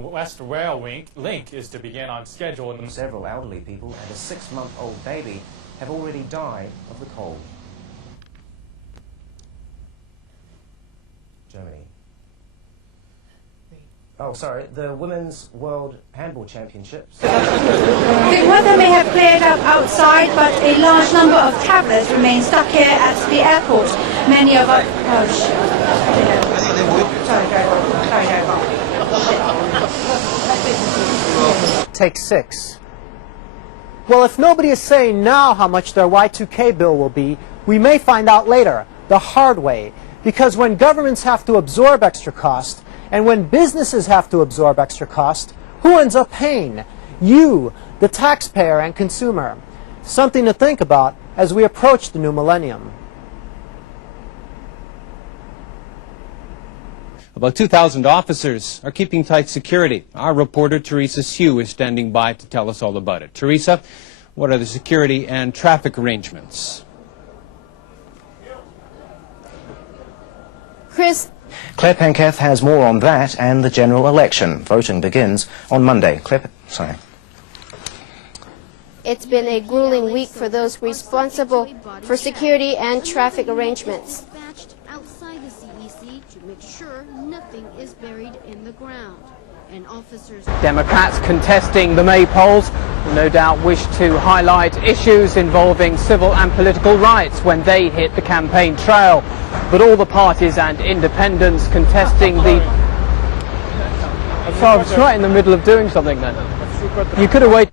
West Rail link is to begin on schedule. Several elderly people and a 6-month-old baby have already died of the cold. Germany. Oh, sorry, the Women's World Handball Championships. The weather may have cleared up outside, but a large number of travellers remain stuck here at the airport. Many of our... Take 6. Well, if nobody is saying now how much their Y2K bill will be, we may find out later, the hard way. Because when governments have to absorb extra cost, and when businesses have to absorb extra cost, who ends up paying? You, the taxpayer and consumer. Something to think about as we approach the new millennium. About 2,000 officers are keeping tight security. Our reporter Teresa Hsu is standing by to tell us all about it. Teresa, what are the security and traffic arrangements? Chris. Claire Penketh has more on that and the general election. Voting begins on Monday. Sorry. It's been a grueling week for those responsible for security and traffic arrangements. Outside the CEC to make sure nothing is buried in the ground. And officers... Democrats contesting the May polls will no doubt wish to highlight issues involving civil and political rights when they hit the campaign trail. But all the parties and independents contesting the... So I was right in the middle of doing something then. You could have waited.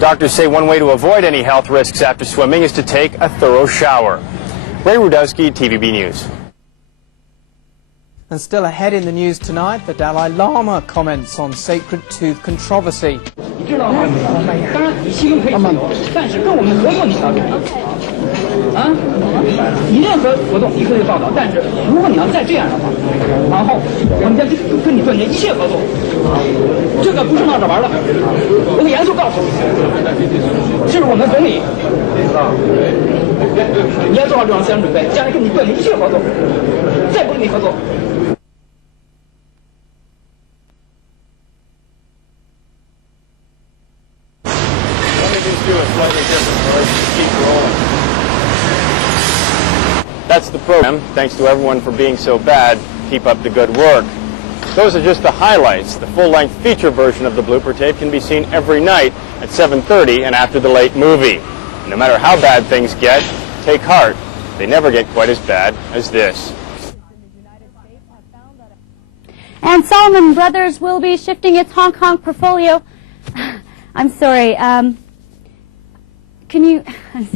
Doctors say one way to avoid any health risks after swimming is to take a thorough shower. Rudowski TVB News. And still ahead in the news tonight, the Dalai Lama comments on sacred tooth controversy. That's the program. Thanks to everyone for being so bad. Keep up the good work. Those are just the highlights. The full-length feature version of the blooper tape can be seen every night at 7:30 and after the late movie. No matter how bad things get, take heart. They never get quite as bad as this. And Salomon Brothers will be shifting its Hong Kong portfolio. I'm sorry. I'm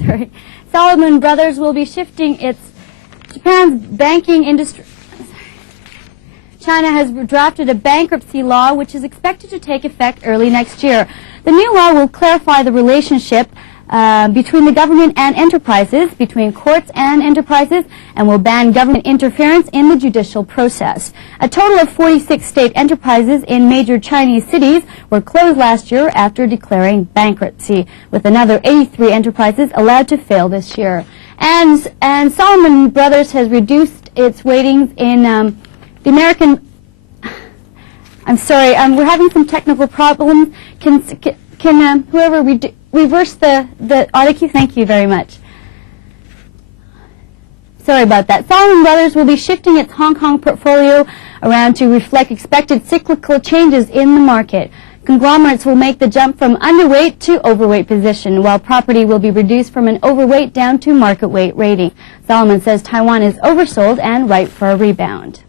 sorry. Salomon Brothers will be shifting its Japan's banking industry. China has drafted a bankruptcy law which is expected to take effect early next year. The new law will clarify the relationship between the government and enterprises, between courts and enterprises, and will ban government interference in the judicial process. A total of 46 state enterprises in major Chinese cities were closed last year after declaring bankruptcy, with another 83 enterprises allowed to fail this year. And Salomon Brothers has reduced its weightings in the American... I'm sorry, we're having some technical problems. Can whoever reverse the audio cue? Thank you very much. Sorry about that. Salomon Brothers will be shifting its Hong Kong portfolio around to reflect expected cyclical changes in the market. Conglomerates will make the jump from underweight to overweight position, while property will be reduced from an overweight down to market weight rating. Salomon says Taiwan is oversold and ripe for a rebound.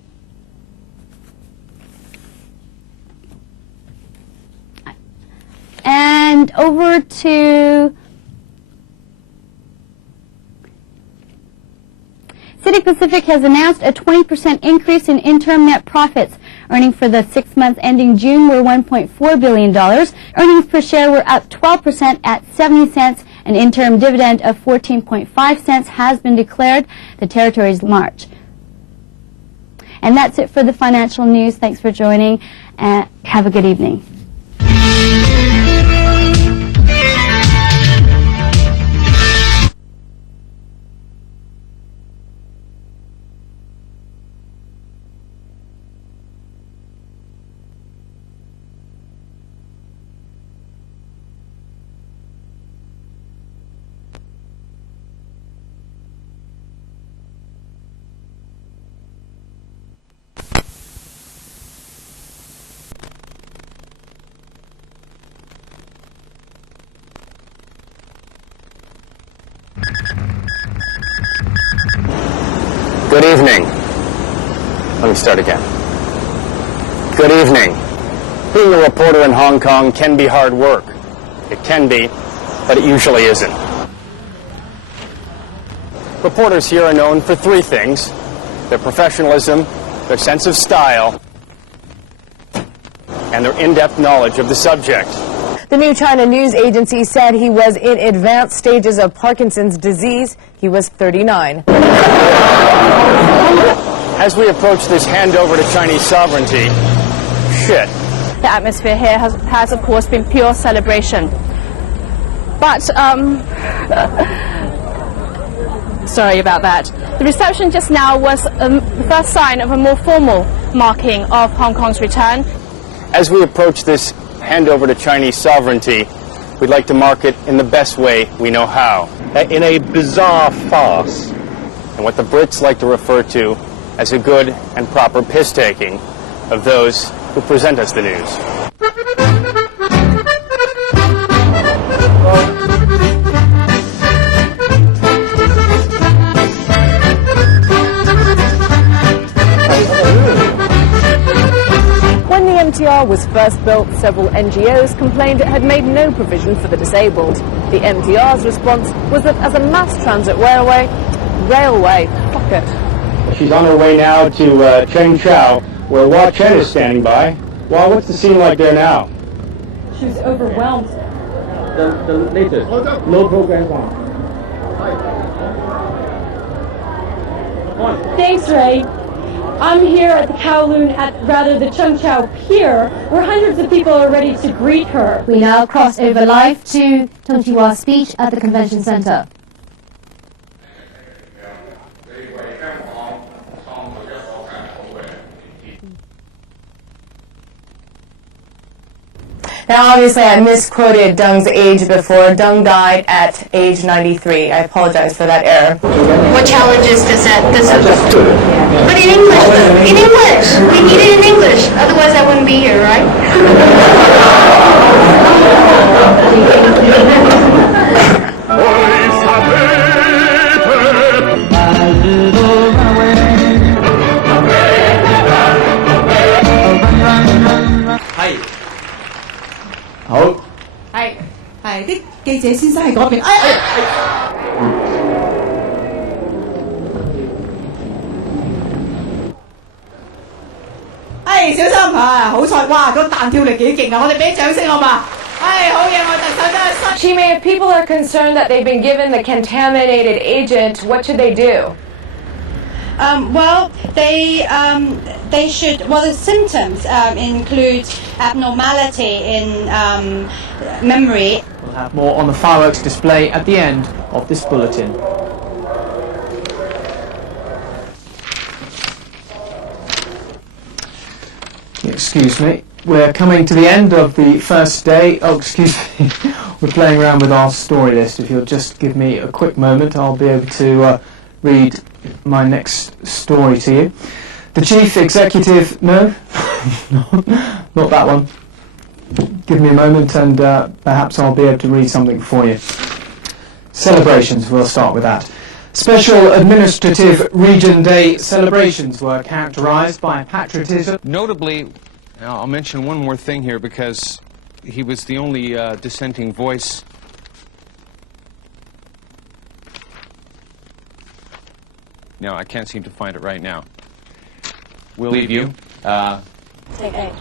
And over to City Pacific has announced a 20% increase in interim net profits. Earnings for the 6 months ending June were $1.4 billion. Earnings per share were up 12% at 70 cents. An interim dividend of 14.5 cents has been declared. The territory's March. And that's it for the financial news. Thanks for joining, and have a good evening. Good evening. Let me start again. Good evening. Being a reporter in Hong Kong can be hard work. It can be, but it usually isn't. Reporters here are known for three things: their professionalism, their sense of style, and their in-depth knowledge of the subject. The New China News Agency said he was in advanced stages of Parkinson's disease. He was 39. As we approach this handover to Chinese sovereignty, shit. The atmosphere here has of course been pure celebration. But, sorry about that. The reception just now was the first sign of a more formal marking of Hong Kong's return. As we approach this handover to Chinese sovereignty, we'd like to mark it in the best way we know how. In a bizarre farce. And what the Brits like to refer to as a good and proper piss-taking of those who present us the news. When the MTR was first built, several NGOs complained it had made no provision for the disabled. The MTR's response was that as a mass transit railway, fuck it. She's on her way now to Cheng Chao, where Hua Chen is standing by. Hua, what's the scene like there now? She was overwhelmed. The latest. No programs on. Thanks, Ray. I'm here at the Kowloon, the Cheng Chao Pier, where hundreds of people are ready to greet her. We now cross over live to Tong Chi-wa's speech at the Convention Center. Now, obviously, I misquoted Deng's age before. Deng died at age 93. I apologize for that error. What challenges does that? But in English, though. In English. We need it in English. Otherwise, I wouldn't be here, right? Hi. 好，係啲記者先生喺嗰邊。小心啊！好彩，哇！個彈跳力幾勁啊！我哋俾啲掌聲好嘛？好嘢，我特首真係辛。 Chime, if people are concerned that they've been given the contaminated agent, what should they do? Well, they should. Well, the symptoms include abnormality in memory. We'll have more on the fireworks display at the end of this bulletin. Excuse me. We're coming to the end of the first day. Oh, excuse me. We're playing around with our story list. If you'll just give me a quick moment, I'll be able to read my next story to you. The chief executive... No? Not that one. Give me a moment and perhaps I'll be able to read something for you. Celebrations, we'll start with that. Special Administrative Region Day celebrations were characterized by patriotism. Notably, I'll mention one more thing here because he was the only dissenting voice. No, I can't seem to find it right now. We'll leave you. Take 8.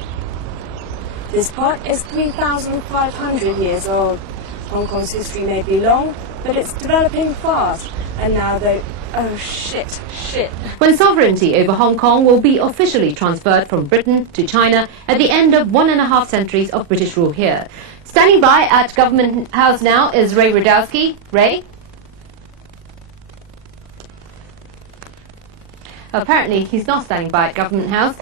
This part is 3,500 years old. Hong Kong's history may be long, but it's developing fast. And now they... Oh, shit. When sovereignty over Hong Kong will be officially transferred from Britain to China at the end of 1.5 centuries of British rule here. Standing by at Government House now is Ray Rudowski. Ray? Apparently, he's not standing by at Government House.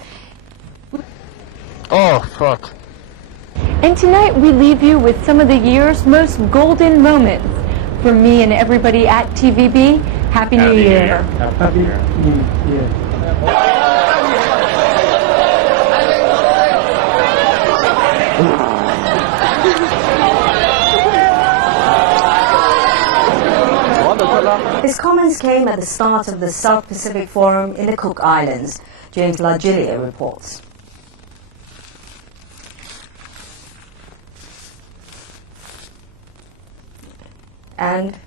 Oh, fuck. And tonight we leave you with some of the year's most golden moments. From me and everybody at TVB, Happy New Year. Happy New Year. What the His comments came at the start of the South Pacific Forum in the Cook Islands. James Lagilia reports. And,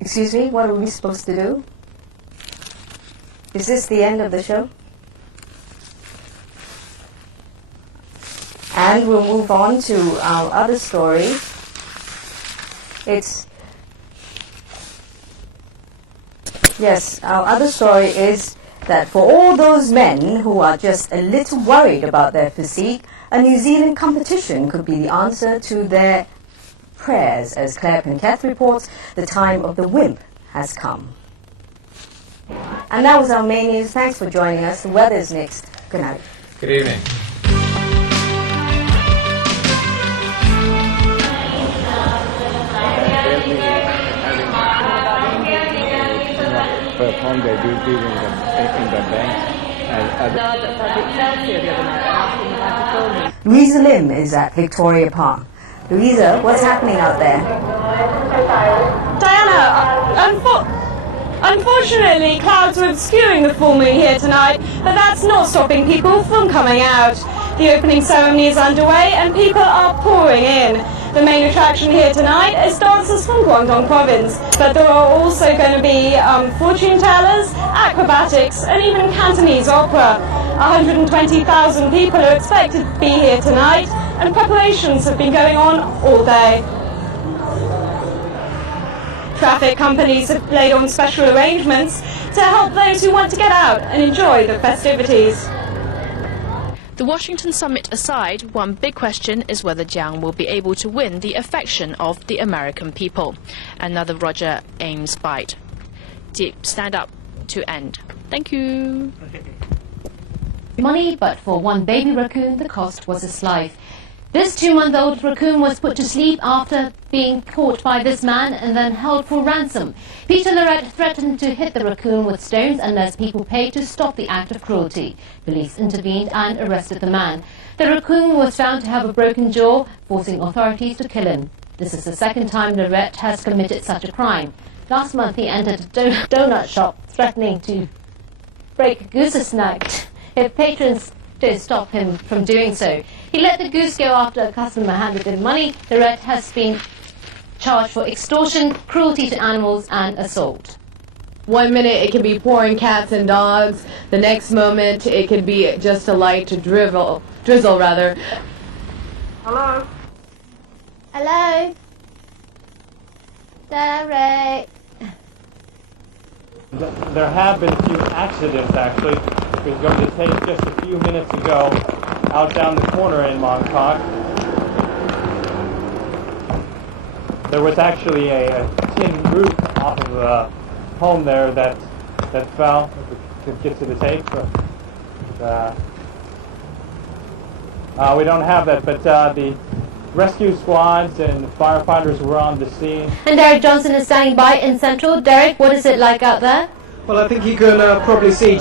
excuse me, what are we supposed to do? Is this the end of the show? And we'll move on to our other story. Our other story is that for all those men who are just a little worried about their physique, a New Zealand competition could be the answer to their prayers. As Claire Pinketh reports, the time of the wimp has come. And that was our main news. Thanks for joining us. The weather's next. Good night. Good evening. Perform their duties in the bank. Louisa Lim is at Victoria Park. Louisa, what's happening out there? Diana, unfortunately, clouds are obscuring the full moon here tonight, but that's not stopping people from coming out. The opening ceremony is underway and people are pouring in. The main attraction here tonight is dancers from Guangdong province, but there are also going to be fortune tellers, acrobatics and even Cantonese opera. 120,000 people are expected to be here tonight and preparations have been going on all day. Traffic companies have laid on special arrangements to help those who want to get out and enjoy the festivities. The Washington summit aside, one big question is whether Jiang will be able to win the affection of the American people. Another Roger Ames bite. Stand up to end. Thank you. Money, but for one baby raccoon, the cost was his life. This 2-month-old raccoon was put to sleep after being caught by this man and then held for ransom. Peter Lorette threatened to hit the raccoon with stones unless people paid to stop the act of cruelty. Police intervened and arrested the man. The raccoon was found to have a broken jaw, forcing authorities to kill him. This is the second time Lorette has committed such a crime. Last month he entered a donut shop threatening to break a goose's neck if patrons don't stop him from doing so. He let the goose go after a customer handed him money. Lorette has been charged for extortion, cruelty to animals and assault. 1 minute it can be pouring cats and dogs. The next moment it could be just a light drizzle. Hello? Hello? Derek? There have been a few accidents, actually. It was going to take just a few minutes ago out down the corner in Mongkok. There was actually a tin roof off of a home there that fell. If we could get to the tape. We don't have that, but the rescue squads and firefighters were on the scene. And Derek Johnson is standing by in Central. Derek, what is it like out there? Well, I think you can probably see